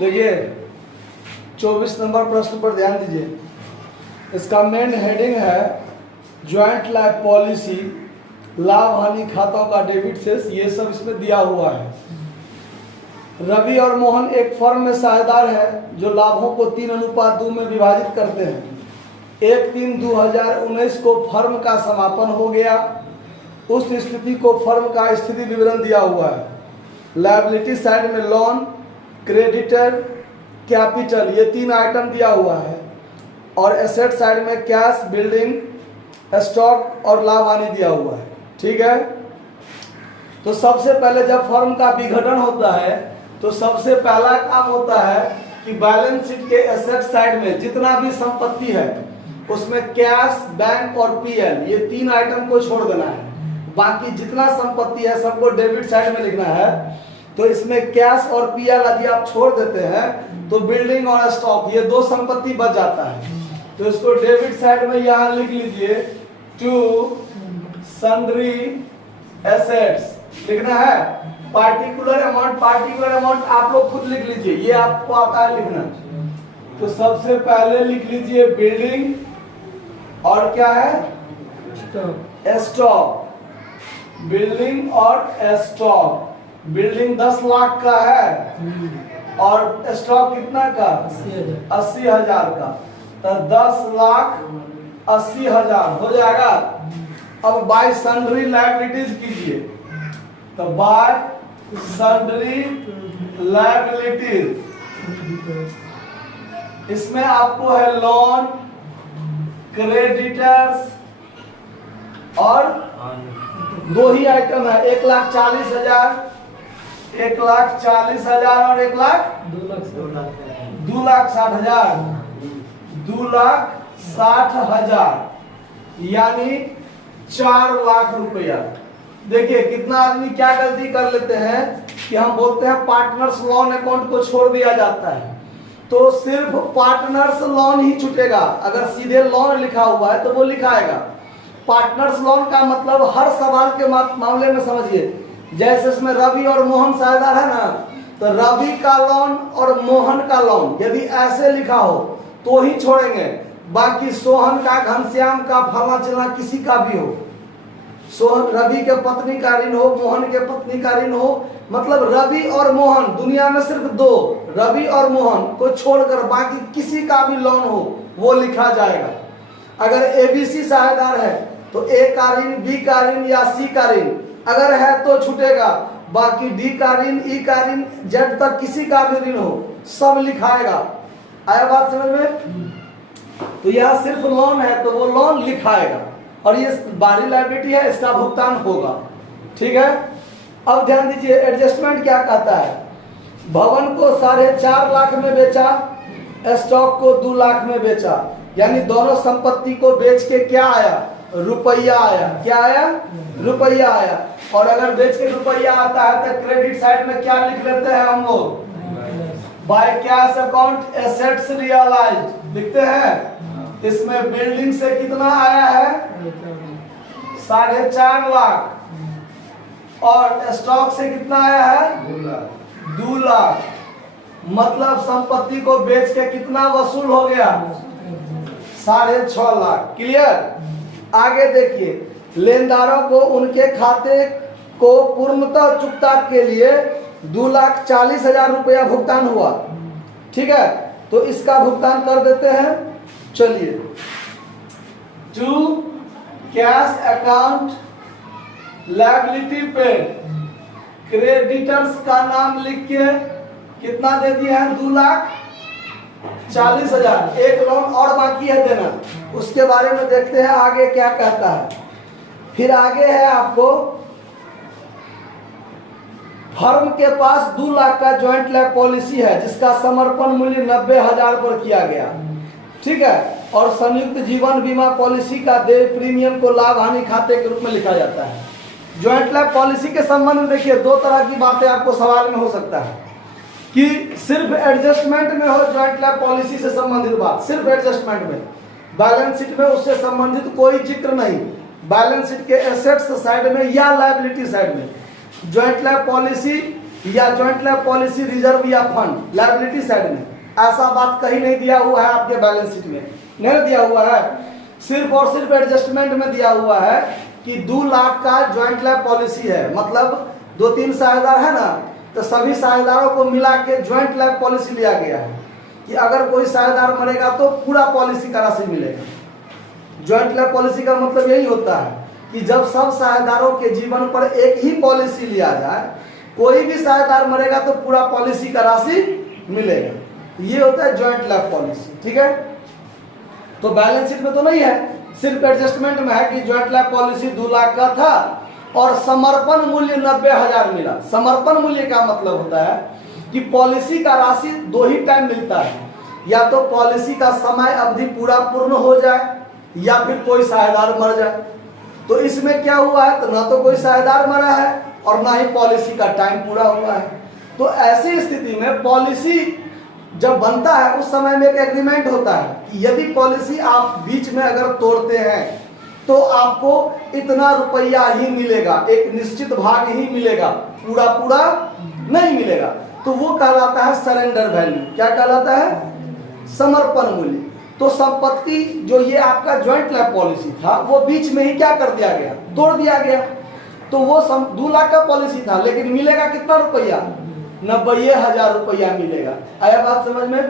देखिए 24 नंबर प्रश्न पर ध्यान दीजिए। इसका मेन हेडिंग है ज्वाइंट लाइफ पॉलिसी, लाभ हानि खातों का डेबिट शेष, ये सब इसमें दिया हुआ है। रवि और मोहन एक फर्म में साझेदार है जो लाभों को 3:2 में विभाजित करते हैं। 1/3/2019 को फर्म का समापन हो गया। उस स्थिति को फर्म का स्थिति विवरण दिया हुआ है। लायबिलिटी साइड में लोन, क्रेडिटर, कैपिटल, ये 3 आइटम दिया हुआ है। और एसेट साइड में कैश, बिल्डिंग, स्टॉक और लाभ हानि दिया हुआ है। ठीक है, तो सबसे पहले जब फर्म का विघटन होता है तो सबसे पहला काम होता है कि बैलेंस शीट के एसेट साइड में जितना भी संपत्ति है उसमें कैश, बैंक और पीएल, ये 3 आइटम को छोड़ देना है। बाकी जितना संपत्ति है सबको डेबिट साइड में लिखना है। तो इसमें कैश और पीएल यदि आप छोड़ देते हैं तो बिल्डिंग और स्टॉक, ये 2 संपत्ति बच जाता है। तो इसको डेबिट साइड में यहां लिख लीजिए टू सन्ड्री एसेट्स लिखना है। पार्टिकुलर अमाउंट आप लोग खुद लिख लीजिए, ये आपको आता है लिखना। तो सबसे पहले लिख लीजिए बिल्डिंग और क्या है, स्टॉक। बिल्डिंग और स्टॉक, बिल्डिंग 10 लाख का है और स्टॉक कितना का, 80,000 का। तो 10,80,000 हो जाएगा। अब बाय सन्ड्री लायबिलिटीज कीजिए, तो बाय सन्ड्री लायबिलिटीज, इसमें आपको है लोन, क्रेडिटर्स और 2 ही आइटम है, 1,40,000, 1,40,000 और 2,60,000, 2,60,000 यानी 4 लाख रुपया। देखिए कितना आदमी क्या गलती कर लेते हैं कि हम बोलते हैं पार्टनर्स लोन अकाउंट को छोड़ दिया जाता है, तो सिर्फ पार्टनर्स लोन ही छूटेगा। अगर सीधे लोन लिखा हुआ है तो वो लिखाएगा। पार्टनर्स लोन का मतलब हर सवाल के मामले में समझिए, जैसे इसमें रवि और मोहन साझेदार है ना, तो रवि का लोन और मोहन का लोन यदि ऐसे लिखा हो तो ही छोड़ेंगे। बाकी सोहन का, घनश्याम का, फला चिल्ला किसी का भी हो, सोहन रवि के पत्नी का ऋण हो, मोहन के पत्नी का ऋण हो, मतलब रवि और मोहन, दुनिया में सिर्फ 2 रवि और मोहन को छोड़कर बाकी किसी का भी लोन हो वो लिखा जाएगा। अगर एबीसी साझेदार है तो ए का ऋण, बी का ऋण या सी का ऋण अगर है तो छूटेगा। बाकी डी का ऋण, ई का ऋण, जेड तक किसी का भी ऋण हो सब लिखाएगा। आया बात समझ में? तो यह सिर्फ लोन है तो वो लोन लिखाएगा और ये बाहरी लायबिलिटी है, इसका भुगतान होगा। ठीक है, अब ध्यान दीजिए एडजस्टमेंट क्या कहता है। भवन को 4.5 लाख में बेचा, स्टॉक को 2 लाख में बेचा, यानी दोनों संपत्ति को बेच के क्या आया, रुपया आया। क्या आया, रुपया आया। और अगर बेच के रुपया आता है तो क्रेडिट साइड में क्या लिख लेते हैं हम लोग, by cash account assets realised लिखते हैं। इसमें बिल्डिंग से कितना आया है, 4.5 लाख और स्टॉक से कितना आया है, 2 लाख। मतलब संपत्ति को बेच के कितना वसूल हो गया, 6.5 लाख। क्लियर? आगे देखिए, लेनदारों को उनके खाते को पूर्णतः चुकता के लिए 2,40,000 रुपया भुगतान हुआ। ठीक है, तो इसका भुगतान कर देते हैं। चलिए, टू कैश अकाउंट लायबिलिटी पे क्रेडिटर्स का नाम लिख के कितना दे दिया है, 2,40,000। एक लोन और बाकी है देना, उसके बारे में देखते हैं आगे क्या कहता है। फिर आगे है आपको, फर्म के पास 2 लाख का ज्वाइंट लाइफ पॉलिसी है जिसका समर्पण मूल्य 90,000 पर किया गया। ठीक है, और संयुक्त जीवन बीमा पॉलिसी का देय प्रीमियम को लाभ हानि खाते के रूप में लिखा जाता है। ज्वाइंट लाइफ पॉलिसी के संबंध में देखिए 2 तरह की बातें आपको सवाल में हो सकता है कि सिर्फ एडजस्टमेंट में हो ज्वाइंट लाइफ पॉलिसी से संबंधित बात, सिर्फ एडजस्टमेंट में, बैलेंस शीट में उससे संबंधित कोई जिक्र नहीं। बैलेंस शीट के एसेट्स साइड में या लायबिलिटी साइड में ज्वाइंट लाइफ पॉलिसी या जॉइंट लाइफ पॉलिसी रिजर्व या फंड लायबिलिटी साइड में, ऐसा बात कहीं नहीं दिया हुआ है आपके बैलेंस शीट में, नहीं दिया हुआ है। सिर्फ और सिर्फ एडजस्टमेंट में दिया हुआ है कि 2 लाख का जॉइंट लाइफ पॉलिसी है, मतलब 2-3 साझेदार है ना, तो सभी साझेदारों को मिला के ज्वाइंट लाइफ पॉलिसी लिया गया है कि अगर कोई साझेदार मरेगा तो पूरा पॉलिसी का राशि मिलेगा। ज्वाइंट लाइफ पॉलिसी का मतलब यही होता है कि जब सब साझेदारों के जीवन पर एक ही पॉलिसी लिया जाए, कोई भी साझेदार मरेगा तो पूरा पॉलिसी का राशि मिलेगा, ये होता है ज्वाइंट लाइफ पॉलिसी। ठीक है, तो बैलेंस शीट में तो नहीं है, सिर्फ एडजस्टमेंट में है कि ज्वाइंट लाइफ पॉलिसी 2 लाख का था और समर्पण मूल्य 90,000 मिला। समर्पण मूल्य का मतलब होता है कि पॉलिसी का राशि 2 ही टाइम मिलता है, या तो पॉलिसी का समय अवधि पूर्ण हो जाए या फिर कोई साझेदार मर जाए। तो इसमें क्या हुआ है, तो ना तो कोई साझेदार मरा है और ना ही पॉलिसी का टाइम पूरा हुआ है। तो ऐसी स्थिति में पॉलिसी जब बनता है उस समय में एक एग्रीमेंट होता है कि यदि पॉलिसी आप बीच में अगर तोड़ते हैं तो आपको इतना रुपया ही मिलेगा, एक निश्चित भाग ही मिलेगा, पूरा नहीं मिलेगा। तो वो कहलाता है सरेंडर वैल्यू। क्या कहलाता है? समर्पण मूल्य। तो संपत्ति जो ये आपका ज्वाइंट लाइफ पॉलिसी था वो बीच में ही क्या कर दिया गया, तोड़ दिया गया। तो वो 2 लाख का पॉलिसी था, लेकिन मिलेगा कितना रुपया, 90,000 रुपया मिलेगा। आया बात समझ में?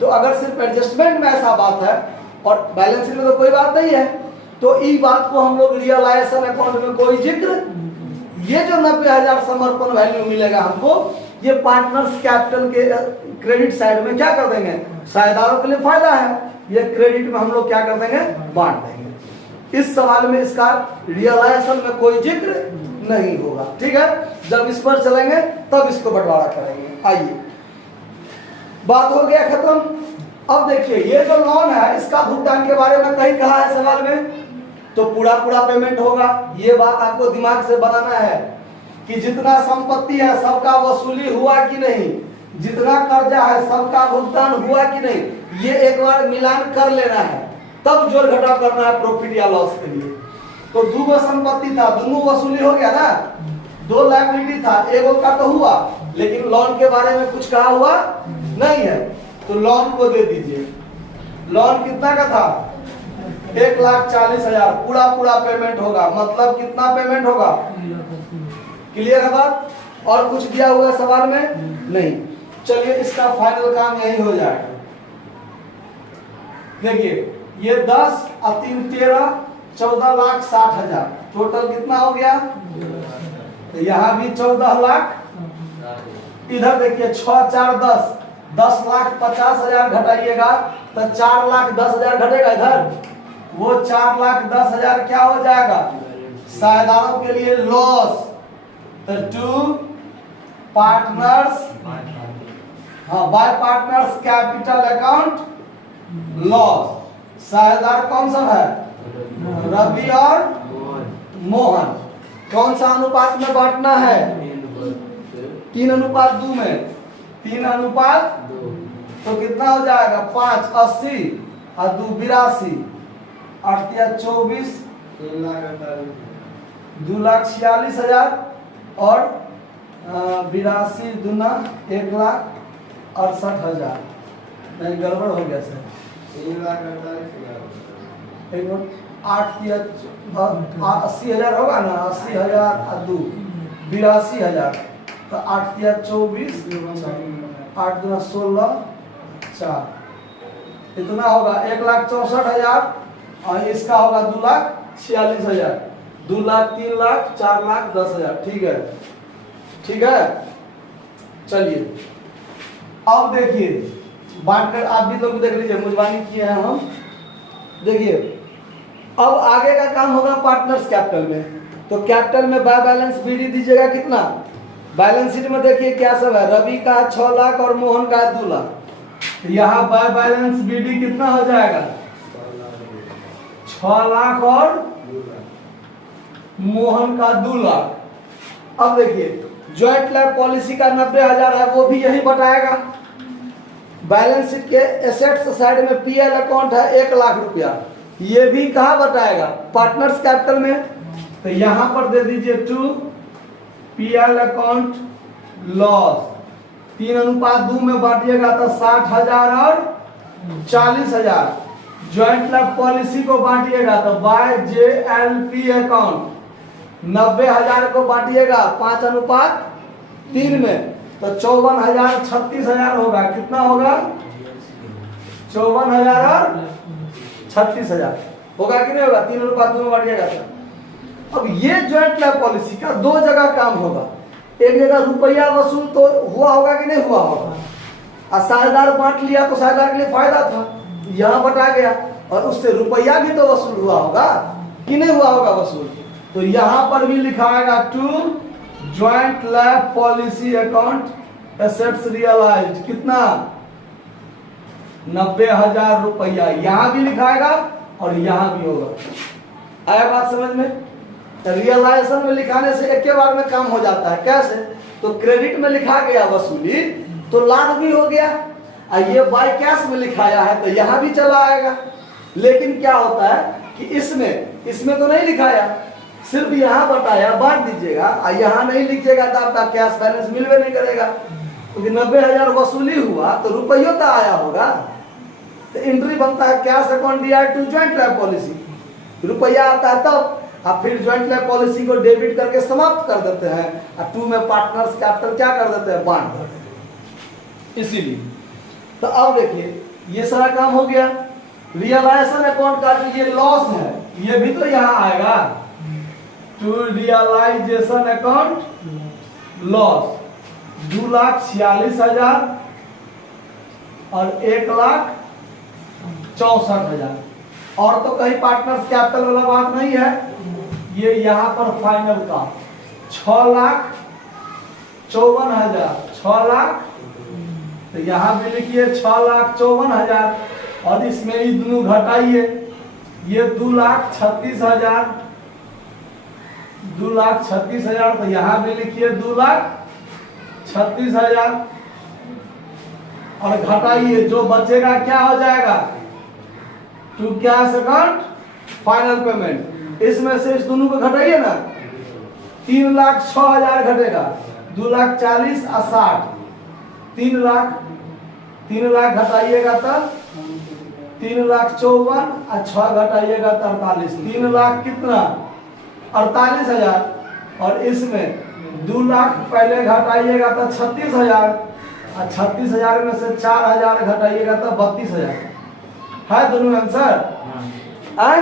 तो अगर सिर्फ एडजस्टमेंट में ऐसा बात है और बैलेंस शीट में तो कोई बात नहीं है, तो इस बात को हम लोग रियलाइजेशन अकाउंट में कोई जिक्र, ये जो 90,000 समर्पण वैल्यू मिलेगा हमको, ये पार्टनर्स कैपिटल के क्रेडिट साइड में क्या कर देंगे, साझेदारों के लिए फायदा है, ये क्रेडिट में हम लोग क्या कर देंगे, बांट देंगे। इस सवाल में इसका रियलाइजेशन में कोई जिक्र नहीं होगा। ठीक है, जब इस पर चलेंगे तब इसको बंटवारा करेंगे। आइए, बात हो गया खत्म। अब देखिए, ये जो लोन है इसका भुगतान के बारे में कहीं कहा है सवाल में, तो पूरा पेमेंट होगा। ये बात आपको दिमाग से बनाना है कि जितना संपत्ति है सबका वसूली हुआ कि नहीं, जितना कर्जा है सबका भुगतान हुआ कि नहीं, ये एक बार मिलान कर लेना है, तब जोड़ घटाव करना है प्रॉफिट या लॉस के लिए। तो 2 संपत्ति था, दोनों वसूली हो गया ना, 2 लायबिलिटी था, एगो का तो हुआ, लेकिन लोन के बारे में कुछ कहा हुआ नहीं है, तो लोन को दे दीजिए। लोन कितना का था, 1,40,000, पूरा पेमेंट होगा। मतलब कितना पेमेंट होगा, क्लियर है बात? और कुछ दिया हुआ सवाल में नहीं। चलिए, इसका फाइनल काम यही हो जाएगा। देखिए, ये 10 और 3 13, 14,60,000 टोटल कितना हो गया, तो यहाँ भी 14 लाख, इधर देखिए 6 4 10, 10,50,000 घटाइएगा तो 4,10,000 घटेगा इधर, वो 4,10,000 क्या हो जाएगा, साझेदारों के लिए लॉस। तो टू पार्टनर्स, हाँ, bye partners capital account loss. साझेदार कौन सा है, रवि और मोहन। कौन सा अनुपात में बांटना है, 3:2 में, 3:2, तो कितना हो जाएगा, 5 80 और 2 82, 8 या 24, 2,46,000 और 82 दूना 1,68,000। नहीं, गड़बड़ हो गया सर, 80,000 होगा ना, 80,000 और 2 82,000, तो 8 या 24, 8 दूना 16, 4, इतना होगा 1,64,000 और इसका होगा 2,46,000, 2 लाख, 3 लाख, 4 लाख 10,000। ठीक है, ठीक है। चलिए, अब देखिए बांट कर आप भी लोग देख लीजिए, मुजबानी किए हैं हम। देखिए, अब आगे का काम होगा पार्टनर्स कैपिटल में। तो कैपिटल में बाय बैलेंस बीडी दीजिएगा कितना, बैलेंस शीट में देखिए क्या सब है, रवि का 6 लाख और मोहन का 2 लाख। यहाँ बाय बैलेंस बीडी कितना हो जाएगा, 6 लाख और मोहन का 2 लाख। अब देखिए, ज्वाइंट लाइफ पॉलिसी का 90,000 है, वो भी यही बताएगा। बैलेंस शीट के एसेट्स साइड में पीएल अकाउंट है 1 लाख रुपया, ये भी कहाँ बताएगा, पार्टनर्स कैपिटल में। तो यहाँ पर दे दीजिए 2 पीएल अकाउंट लॉस। 3:2 में बांटिएगा तो 60,000 और 40,000। ज्वाइंट लाइफ पॉलिसी को बांटिएगा तो बाय JLP अकाउंट 90,000 को बांटिएगा 5:3 में तो 54,000 36,000 होगा। कितना होगा? 54,000 और 36,000 होगा कि नहीं होगा? 3:2 में बांटिएगा तो। अब ये ज्वाइंट लाइफ पॉलिसी का दो जगह काम होगा। एक जगह रुपया वसूल तो हुआ होगा कि नहीं हुआ होगा, और साझेदार बांट लिया तो साझेदार के लिए फायदा था, यहाँ बटा गया, और उससे रुपया भी तो वसूल हुआ होगा कि नहीं हुआ होगा वसूल। तो यहाँ पर भी लिखाएगा to joint life policy account assets realised कितना 90,000 रुपया, यहाँ भी लिखाएगा और यहाँ भी होगा। आया बात समझ में? रियलाइजेशन में लिखाने से एक के बार में काम हो जाता है। कैसे? तो क्रेडिट में लिखा गया वसूली तो लाभ भी हो गया, और ये बाय कैश में लिखाया है तो यहाँ भी चला आएगा। लेकिन क्या होता है कि इसमें तो नहीं लिखाया, सिर्फ यहाँ बताया बांट दीजिएगा, और यहाँ नहीं लिखिएगा तो आपका कैश बैलेंस मिलवे नहीं करेगा, क्योंकि 90,000 वसूली हुआ तो रुपयों तो आया होगा। तो एंट्री बनता है कैश अकाउंट दिया टू ज्वाइंट लाइफ पॉलिसी, रुपया आता है तब आप फिर ज्वाइंट लाइफ पॉलिसी को डेबिट करके समाप्त कर देते हैं, और टू में पार्टनर्स कैपिटल क्या कर देते हैं? बांट देते हैं। इसीलिए तो अब देखिए ये सारा काम हो गया। रियलाइजेशन अकाउंट का जो ये लॉस है ये भी तो यहाँ आएगा, टू रियलाइजेशन अकाउंट लॉस 2,46,000 और 1,64,000। और तो कहीं पार्टनर्स कैपिटल वाला बात नहीं है। ये यहाँ पर फाइनल का 6,54,000 6 लाख, तो यहाँ भी लिखिए 6,54,000, और इसमें भी दोनों घटाइए, ये 2,36,000 2,36,000, तो यहाँ भी लिखिए 2,36,000, और घटाइए जो बचेगा क्या हो जाएगा? To cash account final payment. इसमें से इस दोनों को घटाइए ना, 3,06,000 घटेगा, 2,40,000 और 60, 3 लाख घटाइएगा तब 3,54,000 और 6 घटाइएगा तो 48, 3 लाख कितना? 48,000, और इसमें 2 लाख पहले घटाइएगा तो 36,000, और 36,000 में से 4,000 घटाइएगा तो 32,000 है। दोनों आंसर आए?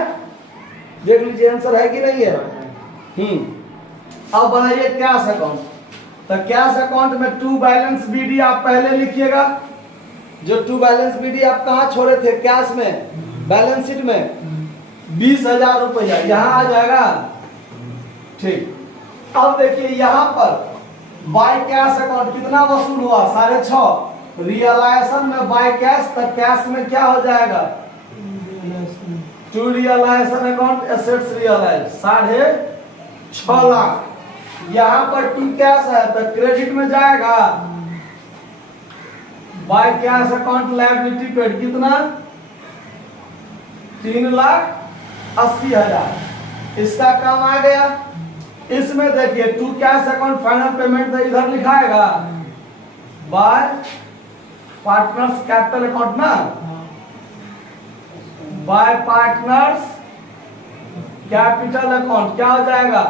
देख लीजिए आंसर है कि नहीं है। अब बनाइए कैश अकाउंट। तो कैश अकाउंट में टू बैलेंस बीडी आप पहले लिखिएगा। जो टू बैलेंस बीडी आप कहाँ छोड़े थे? कैश में, बैलेंस शीट में 20,000 रुपया यहाँ आ जाएगा। ठीक, अब देखिए यहाँ पर बाय कैश अकाउंट कितना वसूल हुआ? 6.5। रियलाइजेशन में बाय कैश, तो कैश में क्या हो जाएगा? To realisation account assets realise 6.5 lakh. यहाँ पर टू कैश है तो क्रेडिट में जाएगा, by cash account liability paid कितना? 3,80,000। इसका काम आ गया। इसमें देखिए to cash account final payment तो इधर लिखाएगा बाय पार्टनर्स कैपिटल अकाउंट ना, बाय पार्टनर्स कैपिटल अकाउंट क्या हो जाएगा?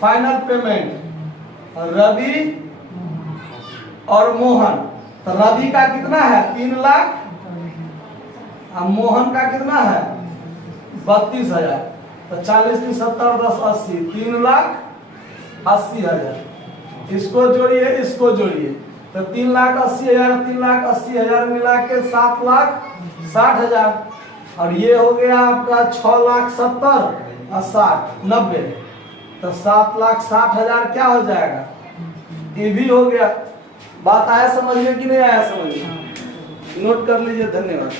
फाइनल पेमेंट रवि और मोहन। तो रवि का कितना है? 3 लाख, और मोहन का कितना है? 32,000। तो 40 की 70 10 80, 3,80,000। इसको जोड़िए, इसको जोड़िए, तो 3,80,000 3,80,000 मिला के 7,60,000, और ये हो गया आपका 6,70,000 और 60 90, तो 7,60,000 क्या हो जाएगा? ये भी हो गया। बात आया समझ में कि नहीं आया समझ में? नोट कर लीजिए। धन्यवाद।